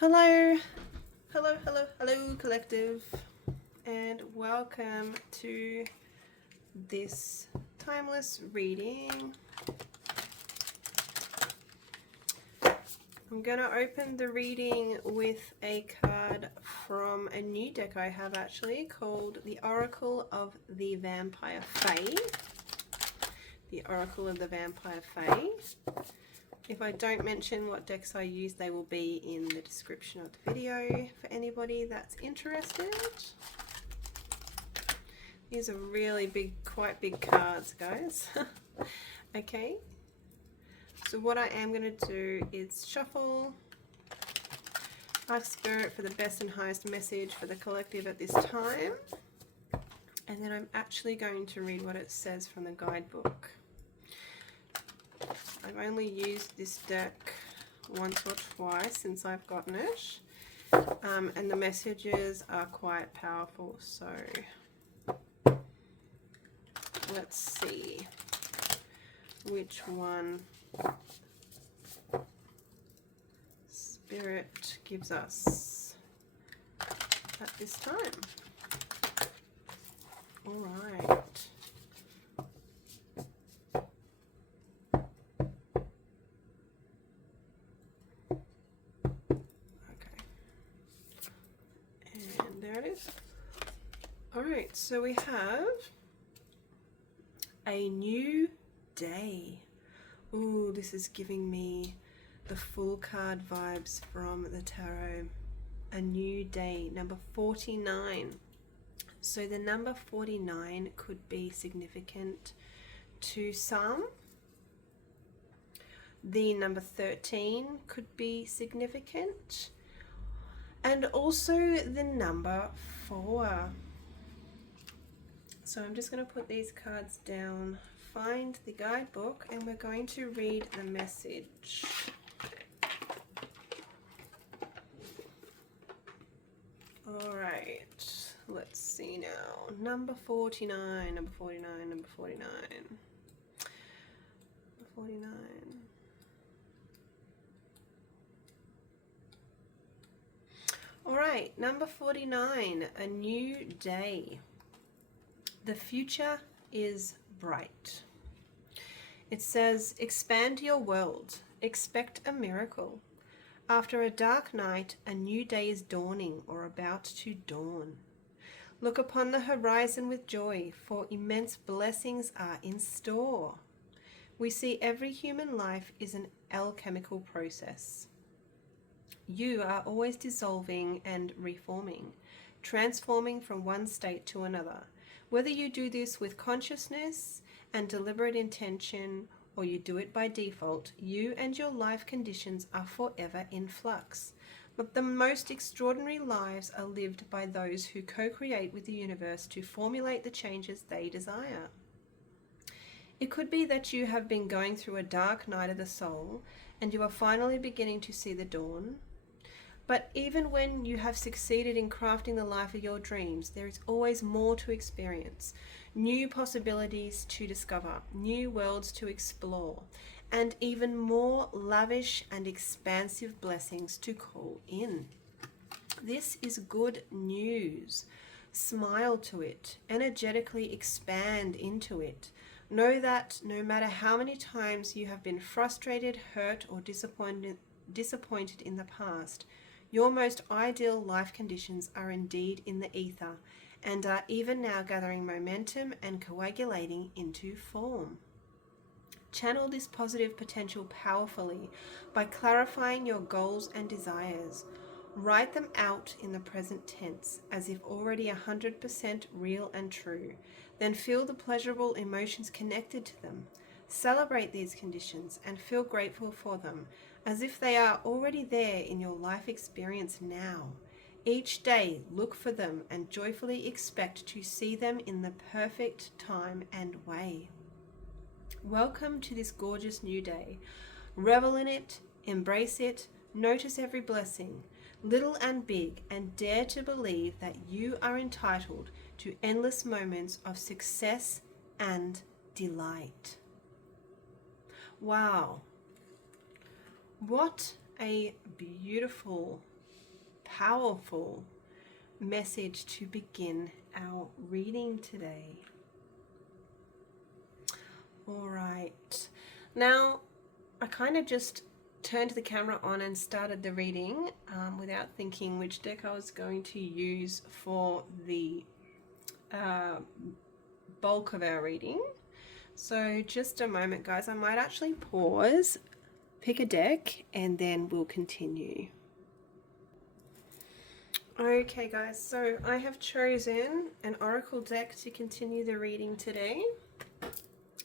Hello, hello, collective, and welcome to this timeless reading. I'm going to open the reading with a card from a new deck I have actually called the Oracle of the Vampire Fae. The Oracle of the Vampire Fae. If I don't mention what decks I use, they will be in the description of the video for anybody that's interested. These are really big, quite big cards, guys. Okay. So what I am going to do is shuffle, ask Spirit for the best and highest message for the collective at this time. And then I'm actually going to read what it says from the guidebook. I've only used this deck once or twice since I've gotten it, and the messages are quite powerful, so let's see which one Spirit gives us at this time. All right. Alright, so we have a new day. Ooh, this is giving me the full card vibes from the tarot. A new day, number 49. So the number 49 could be significant to some. The number 13 could be significant. And also the number 4. So I'm just going to put these cards down, find the guidebook, and we're going to read the message. Alright, let's see now. Number 49, number 49, number 49. Number 49. Alright, number 49, a new day. The future is bright. It says, expand your world, expect a miracle. After a dark night, a new day is dawning or about to dawn. Look upon the horizon with joy, for immense blessings are in store. We see every human life is an alchemical process. You are always dissolving and reforming, transforming from one state to another. Whether you do this with consciousness and deliberate intention, or you do it by default, you and your life conditions are forever in flux. But the most extraordinary lives are lived by those who co-create with the universe to formulate the changes they desire. It could be that you have been going through a dark night of the soul, and you are finally beginning to see the dawn. But even when you have succeeded in crafting the life of your dreams, there is always more to experience, new possibilities to discover, new worlds to explore, and even more lavish and expansive blessings to call in. This is good news. Smile to it, energetically expand into it. Know that no matter how many times you have been frustrated, hurt, or disappointed in the past, your most ideal life conditions are indeed in the ether and are even now gathering momentum and coagulating into form. Channel this positive potential powerfully by clarifying your goals and desires. Write them out in the present tense as if already 100% real and true. Then feel the pleasurable emotions connected to them. Celebrate these conditions and feel grateful for them, as if they are already there in your life experience now. Each day, look for them and joyfully expect to see them in the perfect time and way. Welcome to this gorgeous new day. Revel in it, embrace it, notice every blessing, little and big, and dare to believe that you are entitled to endless moments of success and delight. Wow. What a beautiful powerful message to begin our reading today. All right. Now, I kind of just turned the camera on and started the reading without thinking which deck I was going to use for the bulk of our reading. So just a moment, guys. I might actually pause, pick a deck, and then we'll continue. Okay, guys, so I have chosen an oracle deck to continue the reading today.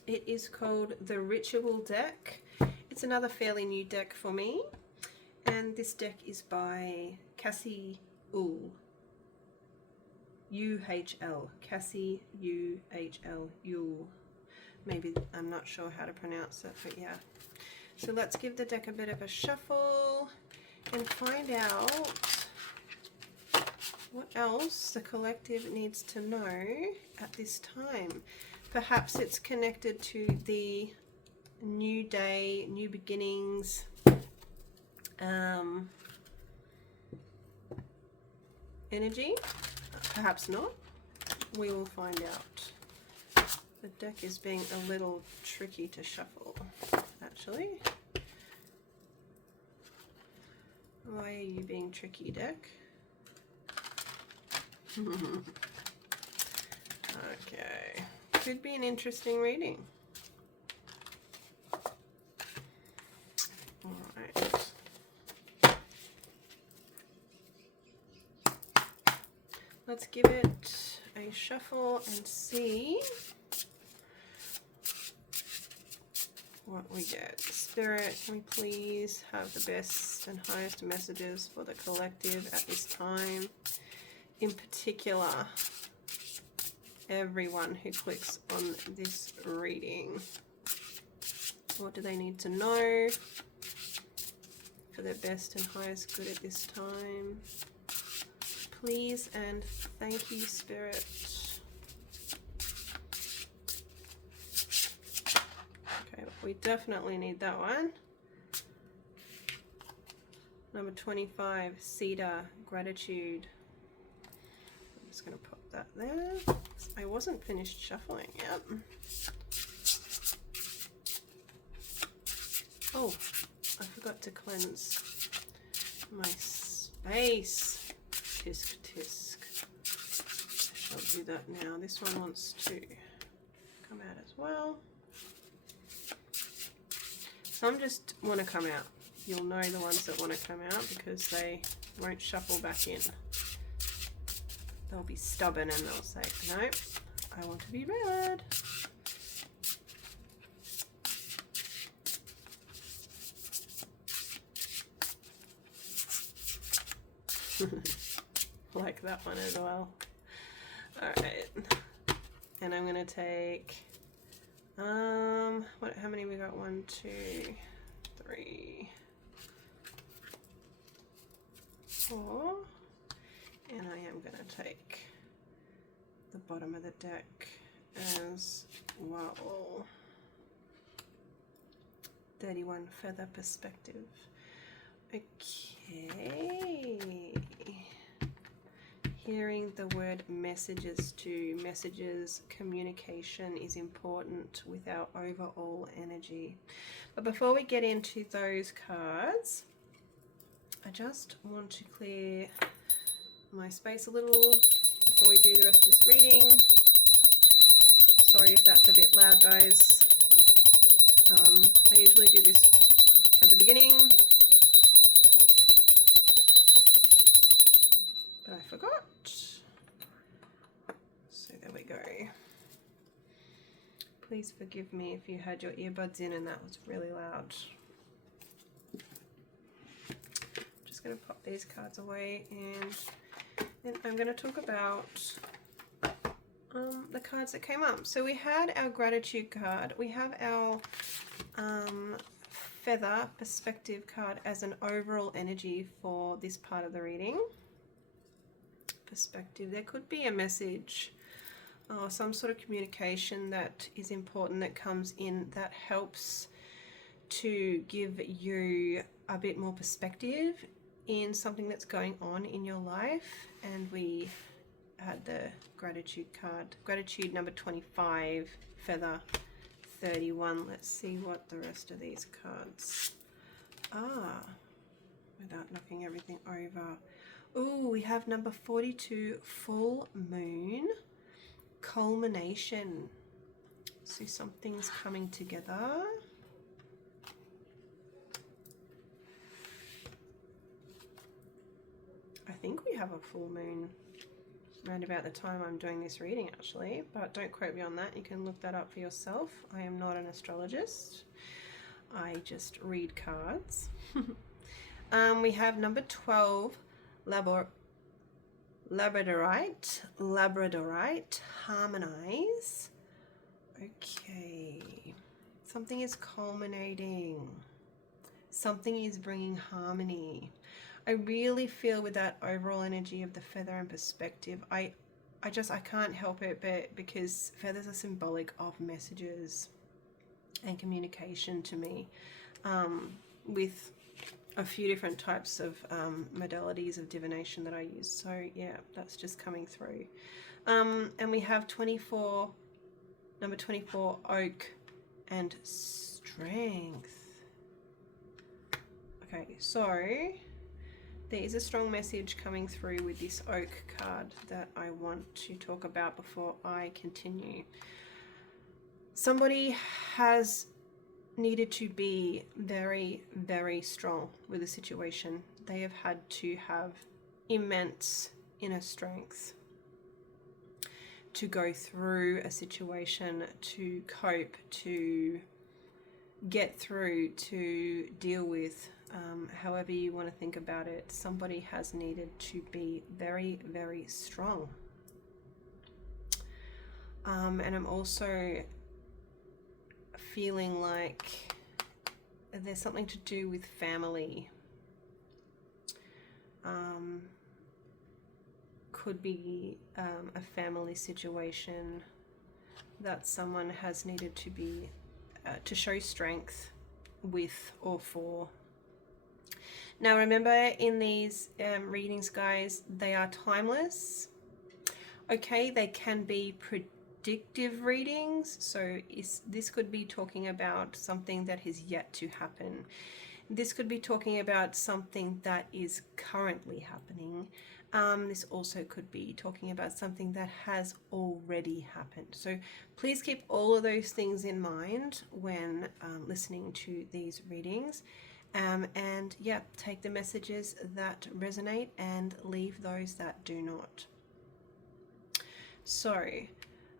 It is called the Ritual deck. It's another fairly new deck for me, and this deck is by Cassie UHL. Cassie UHL. Maybe, I'm not sure how to pronounce it, but yeah. So let's give the deck a bit of a shuffle and find out what else the collective needs to know at this time. Perhaps it's connected to the new day, new beginnings, energy. Perhaps not. We will find out. The deck is being a little tricky to shuffle, actually. Why are you being tricky, deck? Okay. Could be an interesting reading. Alright. Let's give it a shuffle and see what we get. Spirit, can we please have the best and highest messages for the collective at this time? In particular, everyone who clicks on this reading. What do they need to know for their best and highest good at this time? Please and thank you, Spirit. Okay, we definitely need that one. Number 25, Cedar, Gratitude. I'm just going to pop that there. I wasn't finished shuffling yet. Oh, I forgot to cleanse my space. Tisk tisk. I shall do that now. This one wants to come out as well. Some just want to come out. You'll know the ones that want to come out because they won't shuffle back in. They'll be stubborn and they'll say, no, I want to be read. Like that one as well. Alright. And I'm going to take, how many we got? 1, 2, 3, 4. And I am going to take the bottom of the deck as well. 31 Feather Perspective. Okay. Hearing the word messages too. Messages, communication is important with our overall energy. But before we get into those cards, I just want to clear my space a little before we do the rest of this reading. Sorry if that's a bit loud, guys. I usually do this at the beginning, but I forgot. So there we go. Please forgive me if you had your earbuds in and that was really loud. Just going to pop these cards away, and then I'm going to talk about the cards that came up. So we had our gratitude card. We have our feather perspective card as an overall energy for this part of the reading. Perspective. There could be a message or some sort of communication that is important that comes in that helps to give you a bit more perspective in something that's going on in your life. And we had the gratitude card. Gratitude number 25, feather 31. Let's see what the rest of these cards are without knocking everything over. Oh, we have number 42, full moon, culmination. So something's coming together. I think we have a full moon around about the time I'm doing this reading, actually, but don't quote me on that. You can look that up for yourself. I am not an astrologist. I just read cards. We have number 12, Labradorite, harmonize. Okay, something is culminating. Something is bringing harmony. I really feel with that overall energy of the feather and perspective, I can't help it, but because feathers are symbolic of messages and communication to me, with a few different types of modalities of divination that I use. So yeah, that's just coming through. And we have 24, number 24, oak and strength. Okay, so there is a strong message coming through with this oak card that I want to talk about before I continue. Somebody has needed to be very, very strong with a situation. They have had to have immense inner strength to go through a situation, to cope, to get through, to deal with. However you want to think about it, somebody has needed to be very, very strong. And I'm also feeling like there's something to do with family. Could be a family situation that someone has needed to be to show strength with or for. Now remember, in these readings, guys, they are timeless. Okay, they can be predictive readings, so this could be talking about something that has yet to happen. This could be talking about something that is currently happening. This also could be talking about something that has already happened. So please keep all of those things in mind when listening to these readings. And yeah, take the messages that resonate and leave those that do not. So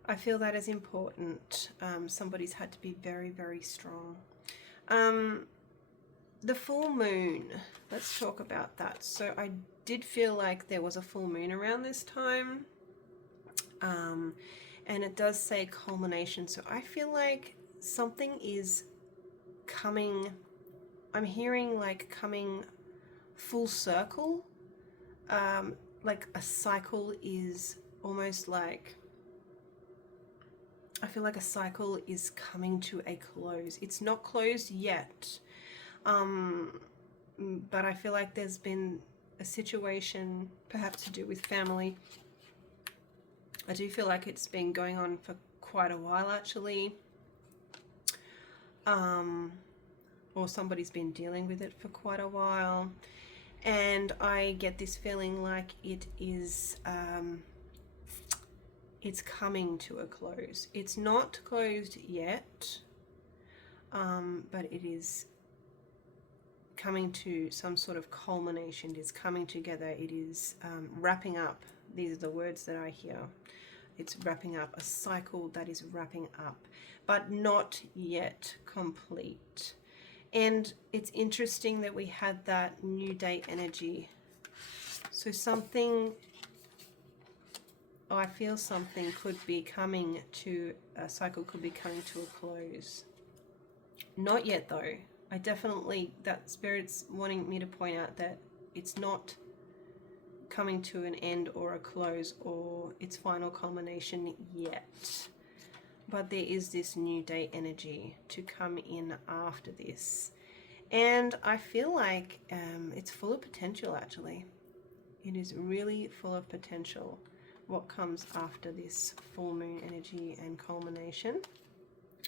I feel that is important. Somebody's had to be very, very strong. The full moon, let's talk about that. So I did feel like there was a full moon around this time. And it does say culmination. So I feel like something is coming. I'm hearing like coming full circle. Like a cycle is almost like, I feel like a cycle is coming to a close. It's not closed yet. But I feel like there's been a situation perhaps to do with family. I do feel like it's been going on for quite a while, actually. Or somebody's been dealing with it for quite a while. And I get this feeling like it is, it's coming to a close. It's not closed yet, but it is coming to some sort of culmination. It is coming together. It is wrapping up. These are the words that I hear. It's wrapping up, a cycle that is wrapping up, but not yet complete. And it's interesting that we had that new day energy. So something, I feel something could be coming to, a cycle could be coming to a close. Not yet though. I definitely, that Spirit's wanting me to point out that it's not coming to an end or a close or its final culmination yet. But there is this new day energy to come in after this. And I feel like it's full of potential, actually. It is really full of potential, what comes after this full moon energy and culmination.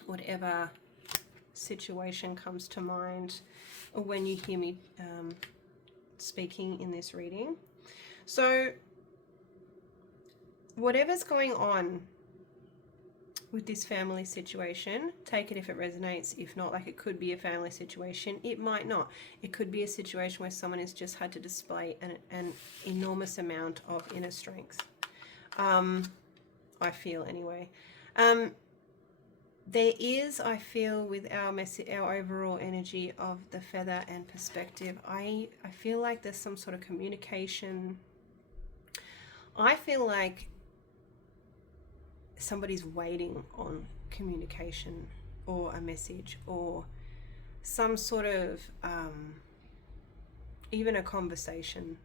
Whatever situation comes to mind or when you hear me speaking in this reading. So whatever's going on with this family situation, take it if it resonates. If not, like, it could be a family situation, it might not. It could be a situation where someone has just had to display an enormous amount of inner strength. I feel anyway. There is, I feel, with our overall energy of the feather and perspective, I feel like there's some sort of communication. I feel like somebody's waiting on communication or a message or some sort of even a conversation.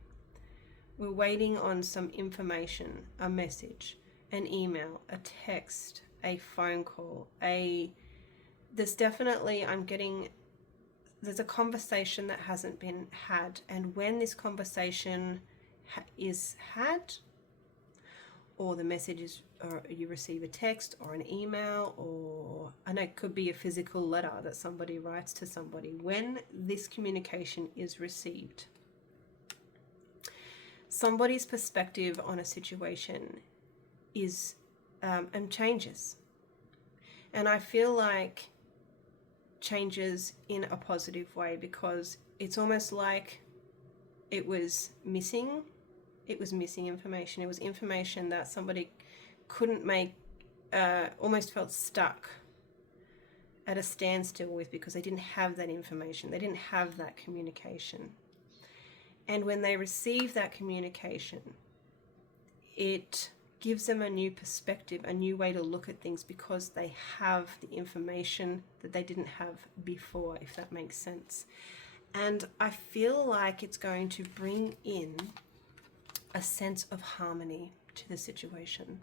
We're waiting on some information, a message, an email, a text, a phone call, there's definitely, there's a conversation that hasn't been had. And when this conversation is had, or the message is, or you receive a text or an email, or I know it could be a physical letter that somebody writes to somebody, when this communication is received, somebody's perspective on a situation is and changes. And I feel like changes in a positive way, because it's almost like it was missing information. It was information that somebody couldn't make, almost felt stuck at a standstill with, because they didn't have that information. They didn't have that communication. And when they receive that communication, it gives them a new perspective, a new way to look at things, because they have the information that they didn't have before, if that makes sense. And I feel like it's going to bring in a sense of harmony to the situation,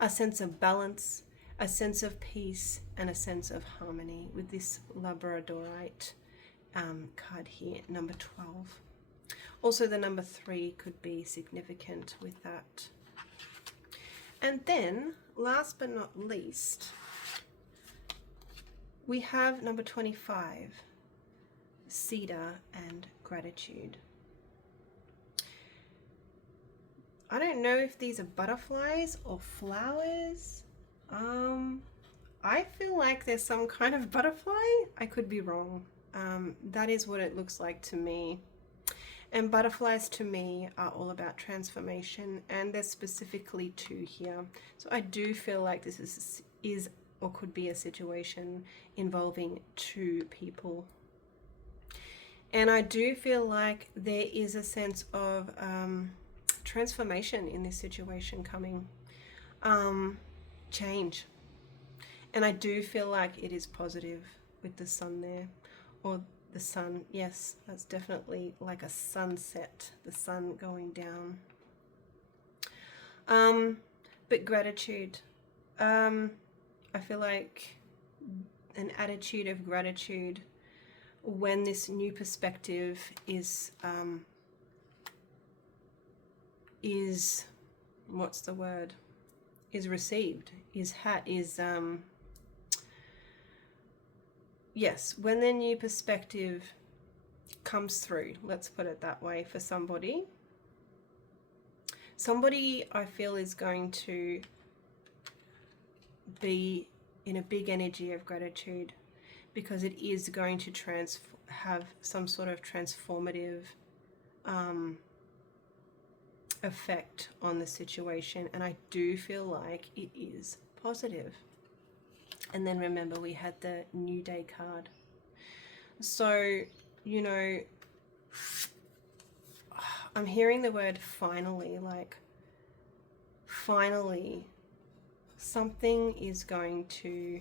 a sense of balance, a sense of peace, and a sense of harmony with this Labradorite card here, number 12. Also, the number 3 could be significant with that. And then, last but not least, we have number 25, cedar and gratitude. I don't know if these are butterflies or flowers. I feel like there's some kind of butterfly. I could be wrong. That is what it looks like to me. And butterflies to me are all about transformation, and there's specifically 2 here. So I do feel like this is or could be a situation involving 2 people. And I do feel like there is a sense of transformation in this situation coming, change. And I do feel like it is positive with the sun there, or the sun. Yes, that's definitely like a sunset, the sun going down. But gratitude, I feel like an attitude of gratitude when this new perspective is what's the word, is received, yes, when the new perspective comes through, let's put it that way, for somebody I feel is going to be in a big energy of gratitude, because it is going to have some sort of transformative effect on the situation. And I do feel like it is positive. And then remember, we had the New Day card. So, you know, I'm hearing the word finally, like finally something is going to,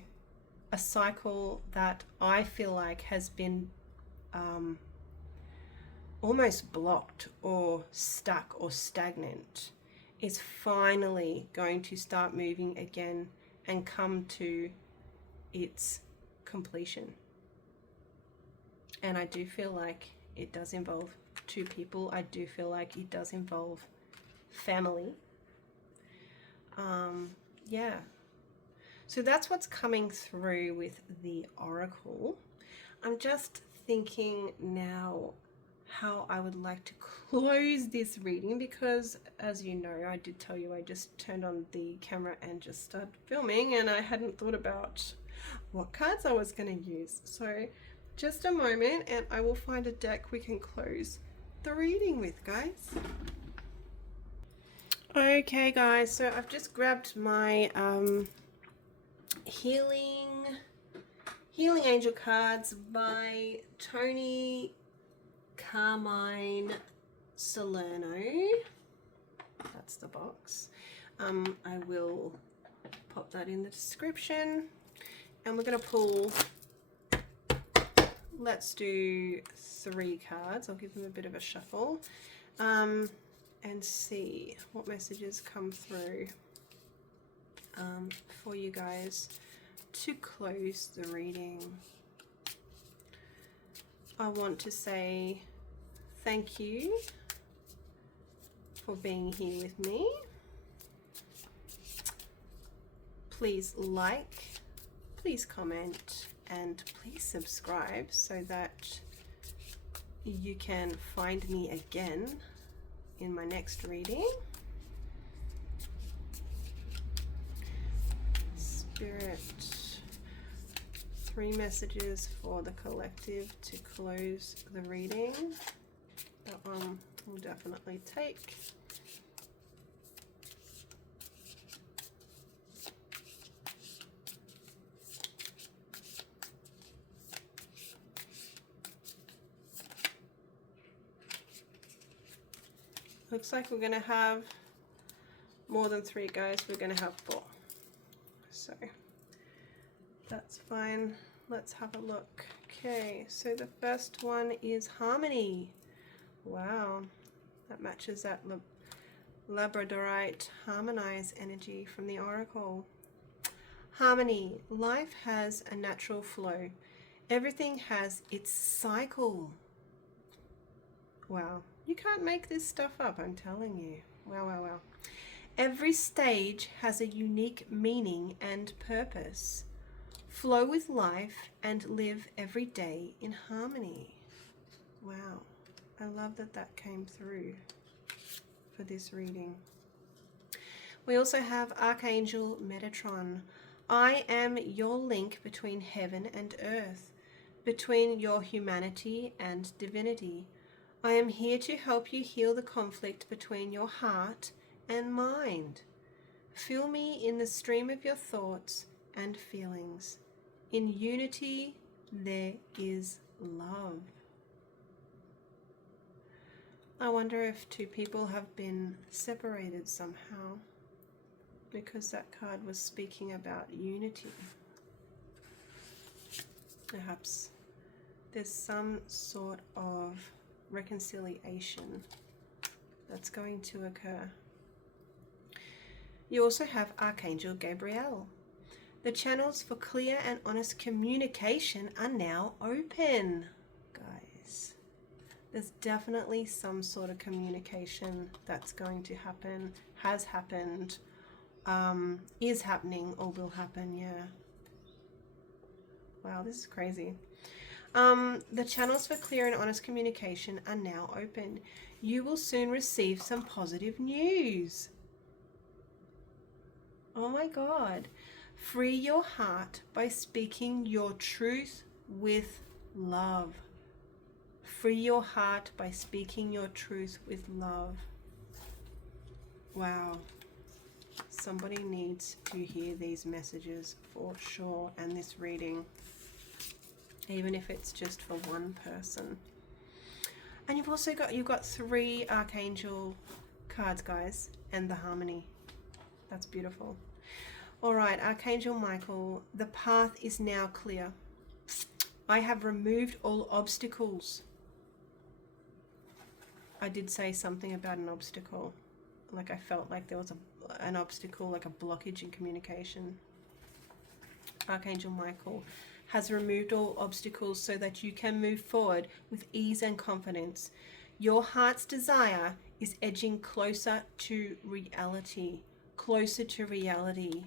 a cycle that I feel like has been almost blocked or stuck or stagnant, is finally going to start moving again and come to its completion. And I do feel like it does involve two people. I do feel like it does involve family. Yeah. So that's what's coming through with the oracle. I'm just thinking now how I would like to close this reading, because as you know, I did tell you I just turned on the camera and just started filming, and I hadn't thought about what cards I was going to use. So just a moment and I will find a deck we can close the reading with, guys. Okay guys, so I've just grabbed my healing angel cards by Toni, Carmine, Salerno. That's the box. I will pop that in the description, and we're going to pull, let's do 3 cards. I'll give them a bit of a shuffle and see what messages come through for you guys to close the reading. I want to say thank you for being here with me. Please like, please comment, and please subscribe so that you can find me again in my next reading. Spirit, 3 messages for the collective to close the reading. That one will definitely take. Looks like we're going to have more than 3, guys. We're going to have 4. So that's fine. Let's have a look. Okay, so the first one is harmony. Wow, that matches that Labradorite harmonize energy from the oracle. Harmony. Life has a natural flow. Everything has its cycle. Wow. You can't make this stuff up, I'm telling you. Wow, wow, wow. Every stage has a unique meaning and purpose. Flow with life and live every day in harmony. Wow. I love that that came through for this reading. We also have Archangel Metatron. I am your link between heaven and earth, between your humanity and divinity. I am here to help you heal the conflict between your heart and mind. Fill me in the stream of your thoughts and feelings. In unity, there is love. I wonder if 2 people have been separated somehow, because that card was speaking about unity. Perhaps there's some sort of reconciliation that's going to occur. You also have Archangel Gabriel. The channels for clear and honest communication are now open, guys. There's definitely some sort of communication that's going to happen, has happened, is happening, or will happen. Yeah. Wow, this is crazy. The channels for clear and honest communication are now open. You will soon receive some positive news. Oh my God. Free your heart by speaking your truth with love. Free your heart by speaking your truth with love. Wow. Somebody needs to hear these messages for sure, and this reading, even if it's just for one person. And you've also got 3 Archangel cards, guys, and the harmony. That's beautiful. All right, Archangel Michael, the path is now clear. I have removed all obstacles. I did say something about an obstacle. Like I felt like there was an obstacle, like a blockage in communication. Archangel Michael has removed all obstacles so that you can move forward with ease and confidence. Your heart's desire is edging closer to reality, closer to reality.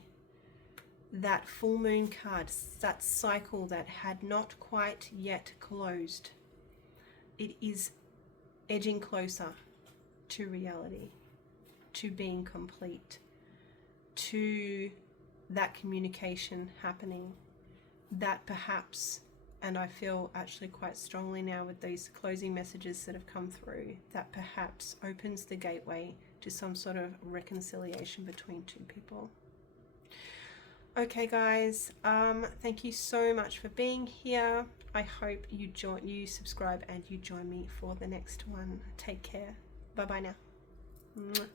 That full moon card, that cycle that had not quite yet closed, it is edging closer to reality, to being complete, to that communication happening, that perhaps, and I feel actually quite strongly now with these closing messages that have come through, that perhaps opens the gateway to some sort of reconciliation between two people. Okay guys, thank you so much for being here. I hope you subscribe and you join me for the next one. Take care. Bye bye now. Mwah.